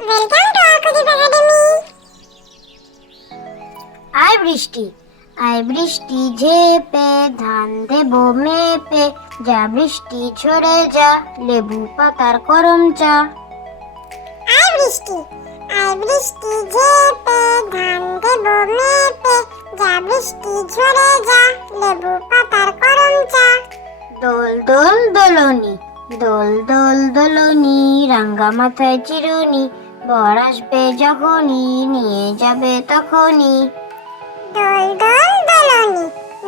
Welcome to Arkadeep academy আয় বৃষ্টি আয় বৃষ্টি ঝেপে ধান দেব মেপে যা বৃষ্টি ঝরে যা লেবু পাতার করম চা। আয় বৃষ্টি আয় বৃষ্টি ঝেপে ধান দেব মেপে যা বৃষ্টি ঝরে যা লেবু পাতার করম চা। দোল দোল দোলনি দোল দোল দোলনি রাঙ্গা মাথায় চিরুনি বর আসবে যখনই নিয়ে যাবে তখনই। দোল দোল দোলনি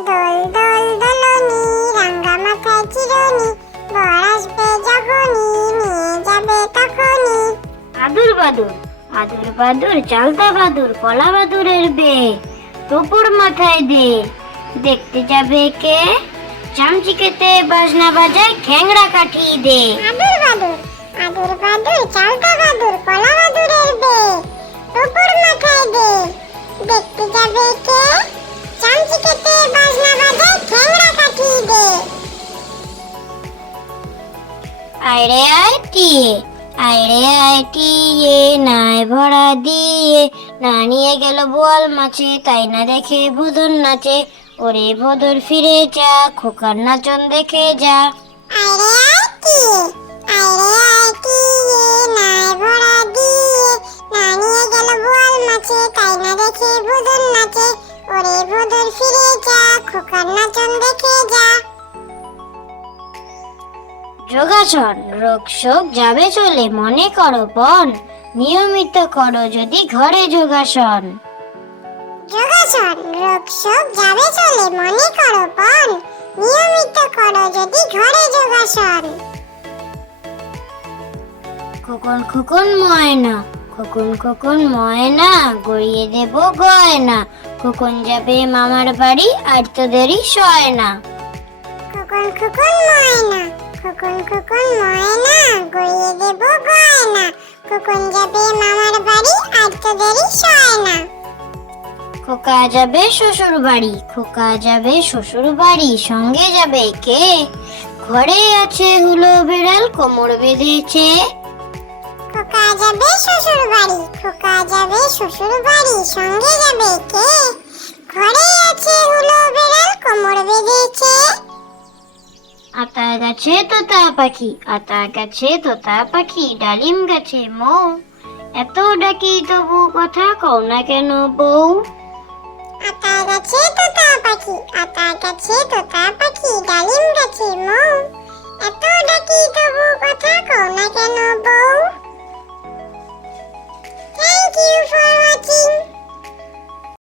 দোল দোল দোলনি রাঙ্গা মাথায় চিরুনি। বর আসবে যখনই নিয়ে যাবে তখনই। আদুর বাদুর আদুর বাদুর চালতা বাদুর কলা বাদুরের বে টুপুর মাথায় দে দেখতে যাবে কে? চামচিকেতে বাজনা বাজায় খ্যাংড়া কাঠি দে আদুর বাদুর আদুর বাদুর চালতা বাদুর কলা দেখতে যাবে কে? চামচিকেতে বাজনা বাজায় ঠ্যাংরা কাঠি দে। আইরে আয় টিয়ে আইরে আয় টিয়ে নাই ভরা দিয়ে। না নিয়ে গেল বোয়াল মাছে তাই না দেখে ভুদন নাচে। ওরে ভদর ফিরে যা খোকার নাচন দেখে যা। আইরে আয় টিয়ে আইরে আয় টিয়ে নাই ভরা দিয়ে। না নিয়ে গেল বোয়াল মাছে দেখে বুদন নাচে ওরে ভদর ফিরে যা খোকার নাচন দেখে যা। যোগাসন রোগ শোক যাবে চলে মনে করো পণ নিয়মিত করো যদি ঘরে যোগাসন। যোগাসন রোগ শোক যাবে চলে মনে করো পণ নিয়মিত করো যদি ঘরে যোগাসন। খোকন খোকন ময়না খোকন খোকন ময়না গড়িয়ে দেব গয়না। খোকন যাবে মামার বাড়ি আর তো দেরি সয় না খোকন খোকন ময়না খোকন খোকন ময়না গড়িয়ে দেব গয়না। খোকন যাবে মামার বাড়ি আর তো দেরি সয় না খোকা যাবে শ্বশুর বাড়ি খোকা যাবে শ্বশুর বাড়ি সঙ্গে যাবে কে? ঘরে আছে হুলো বেড়াল কোমর বেঁধেছে। যাবে শ্বশুর বাড়ি খোকা যাবে শ্বশুর বাড়ি সঙ্গে যাবে কে? ঘরে আছে হুলো বেড়াল কোমর বেঁধেছে। আতা গাছে তোতা পাখি আতা গাছে তোতা পাখি ডালিম গাছে মৌ। এত ডাকি তবু কথা কও না কেন বউ? আতা গাছে তোতা পাখি আতা গাছে তোতা